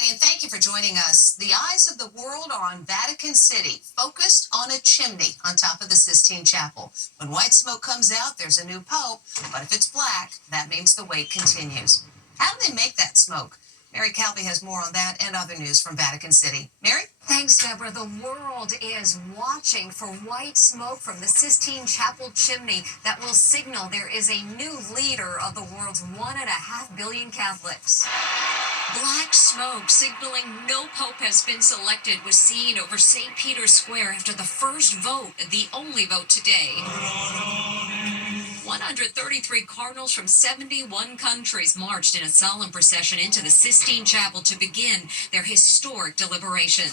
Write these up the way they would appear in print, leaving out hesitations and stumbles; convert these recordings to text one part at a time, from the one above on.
And thank you for joining us. The eyes of the world are on Vatican City, focused on a chimney on top of the Sistine Chapel. When white smoke comes out, there's a new pope, but if it's black, that means the wait continues. How do they make that smoke? Mary Calvi has more on that and other news from Vatican City. Mary? Thanks, Deborah. The world is watching for white smoke from the Sistine Chapel chimney that will signal there is a new leader of the world's 1.5 billion Catholics. Black smoke signaling no pope has been selected was seen over St. Peter's Square after the first vote, the only vote today. 133 cardinals from 71 countries marched in a solemn procession into the Sistine Chapel to begin their historic deliberations.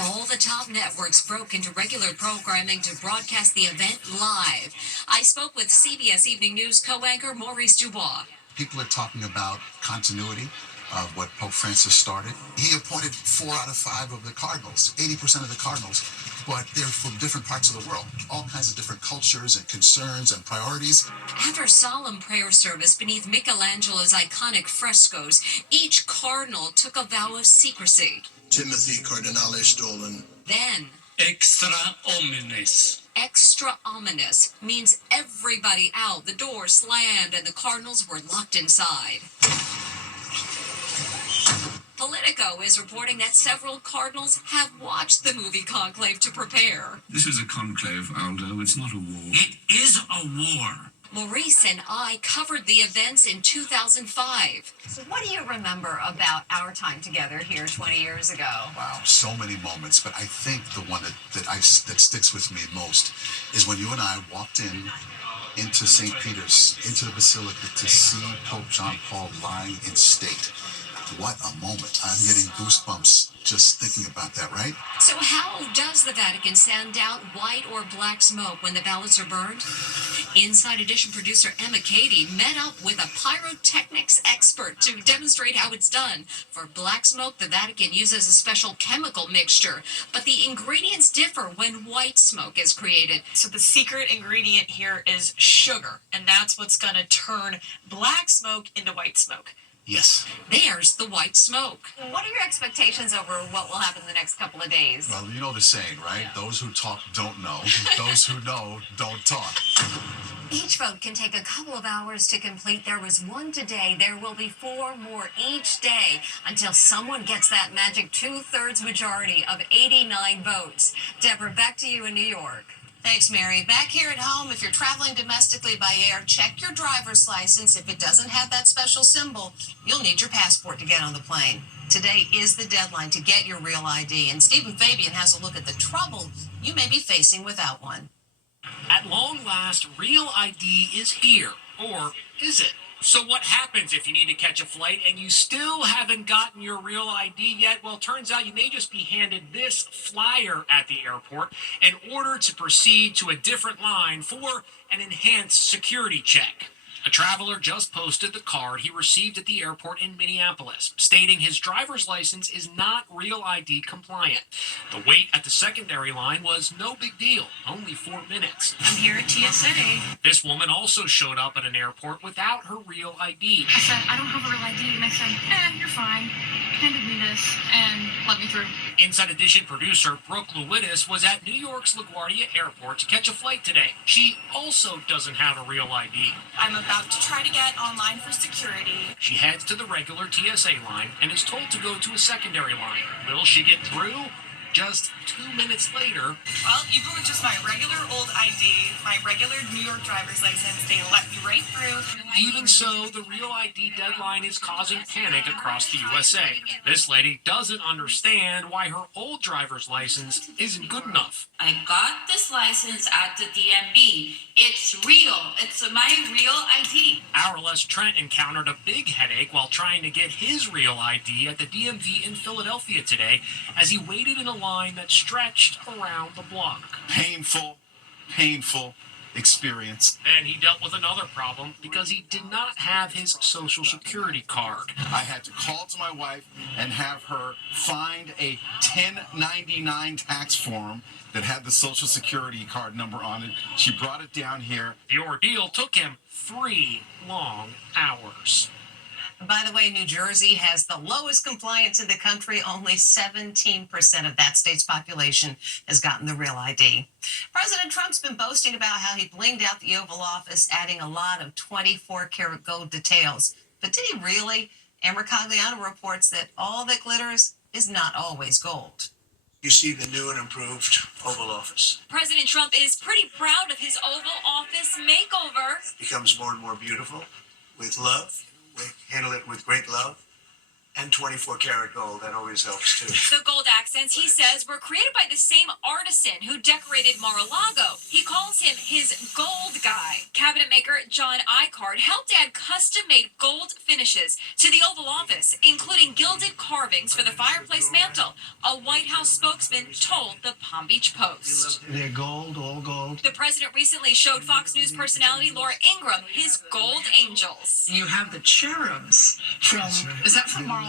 All the top networks broke into regular programming to broadcast the event live. I spoke with CBS Evening News co-anchor Maurice Dubois. People are talking about continuity of what Pope Francis started. He appointed 4 out of 5 of the cardinals, 80% of the cardinals, but they're from different parts of the world, all kinds of different cultures and concerns and priorities. After a solemn prayer service beneath Michelangelo's iconic frescoes, each cardinal took a vow of secrecy. Timothy Cardinale Stolen. Then, extra omnes. Extra ominous means everybody out. The door slammed and the cardinals were locked inside. Politico is reporting that several cardinals have watched the movie Conclave to prepare. This is a conclave, Aldo. It's not a war. It is a war. Maurice and I covered the events in 2005. So what do you remember about our time together here 20 years ago? Wow, so many moments, but I think the one that sticks with me most is when you and I walked into St. Peter's, into the Basilica, to see Pope John Paul lying in state. What a moment. I'm getting goosebumps just thinking about that, right? So how does the Vatican send out white or black smoke when the ballots are burned? Inside Edition producer Emma Cady met up with a pyrotechnics expert to demonstrate how it's done. For black smoke, the Vatican uses a special chemical mixture, but the ingredients differ when white smoke is created. So the secret ingredient here is sugar, and that's what's going to turn black smoke into white smoke. Yes. There's the white smoke. What are your expectations over what will happen in the next couple of days? Well, you know the saying, right? Yeah. Those who talk don't know. Those who know don't talk. Each vote can take a couple of hours to complete. There was one today. There will be 4 more each day until someone gets that magic 2/3 majority of 89 votes. Deborah, back to you in New York. Thanks, Mary. Back here at home, if you're traveling domestically by air, check your driver's license. If it doesn't have that special symbol, you'll need your passport to get on the plane. Today is the deadline to get your real ID, and Stephen Fabian has a look at the trouble you may be facing without one. At long last, Real ID is here. Or is it? So what happens if you need to catch a flight and you still haven't gotten your Real ID yet? Well, turns out you may just be handed this flyer at the airport in order to proceed to a different line for an enhanced security check. A traveler just posted the card he received at the airport in Minneapolis, stating his driver's license is not Real ID compliant. The wait at the secondary line was no big deal, only 4 minutes. I'm here at TSA. This woman also showed up at an airport without her Real ID. I said, I don't have a Real ID, and they said, you're fine. Handed me this and let me through. Inside Edition producer Brooke Lewittis was at New York's LaGuardia Airport to catch a flight today. She also doesn't have a Real ID. I'm about to try to get online for security. She heads to the regular TSA line and is told to go to a secondary line. Will she get through? Just 2 minutes later. Well, even with just my regular old ID, my regular New York driver's license, they let me right through. Even so, the Real ID deadline is causing panic across the USA. This lady doesn't understand why her old driver's license isn't good enough. I got this license at the DMV. It's real. It's my Real ID. Our Les Trent encountered a big headache while trying to get his Real ID at the DMV in Philadelphia today as he waited in a line that stretched around the block. Painful experience. Then he dealt with another problem because he did not have his Social Security card. I had to call to my wife and have her find a 1099 tax form that had the Social Security card number on it. She brought it down here. The ordeal took him 3 long hours. And by the way, New Jersey has the lowest compliance in the country. Only 17% of that state's population has gotten the Real ID. President Trump's been boasting about how he blinged out the Oval Office, adding a lot of 24-karat gold details. But did he really? Amber Cagliano reports that all that glitters is not always gold. You see the new and improved Oval Office. President Trump is pretty proud of his Oval Office makeover. It becomes more and more beautiful with love. We handle it with great love. And 24-karat gold, that always helps too. The gold accents, he says, were created by the same artisan who decorated Mar-a-Lago. He calls him his gold guy. Cabinet maker John Icard helped add custom-made gold finishes to the Oval Office, including gilded carvings for the fireplace mantle. A White House spokesman told the Palm Beach Post. They're gold, all gold. The president recently showed Fox News personality Laura Ingraham his gold angels. You have the cherubs from, is that from Mar-a-Lago?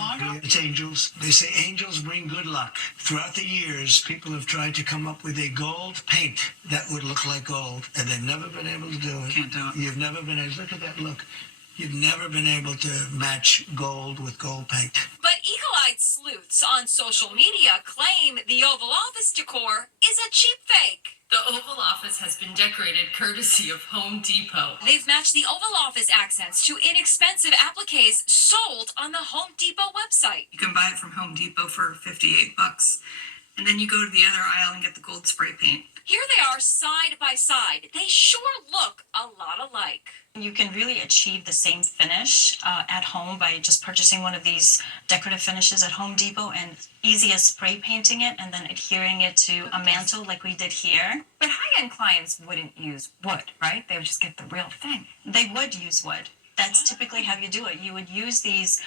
It's angels. They say angels bring good luck. Throughout the years, people have tried to come up with a gold paint that would look like gold, and they've never been able to do it. Can't do it. You've never been able, look at that look. You've never been able to match gold with gold paint. But eagle-eyed sleuths on social media claim the Oval Office decor is a cheap fake. The Oval Office has been decorated courtesy of Home Depot. They've matched the Oval Office accents to inexpensive appliques sold on the Home Depot website. You can buy it from Home Depot for $58. And then you go to the other aisle and get the gold spray paint. Here they are side by side. They sure look a lot alike. You can really achieve the same finish at home by just purchasing one of these decorative finishes at Home Depot and easy as spray painting it and then adhering it to a mantle like we did here. But high-end clients wouldn't use wood, right? They would just get the real thing. They would use wood. That's typically how you do it. You would use these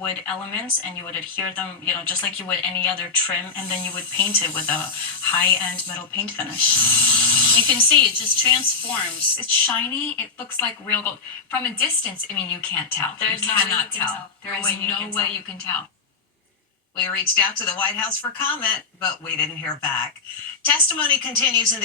wood elements and you would adhere them, just like you would any other trim, and then you would paint it with a high-end metal paint finish. You can see it just transforms. It's shiny. It looks like real gold. From a distance, you can't tell. There's you no way cannot you can tell. There is no way you can tell. We reached out to the White House for comment, but we didn't hear back. Testimony continues in the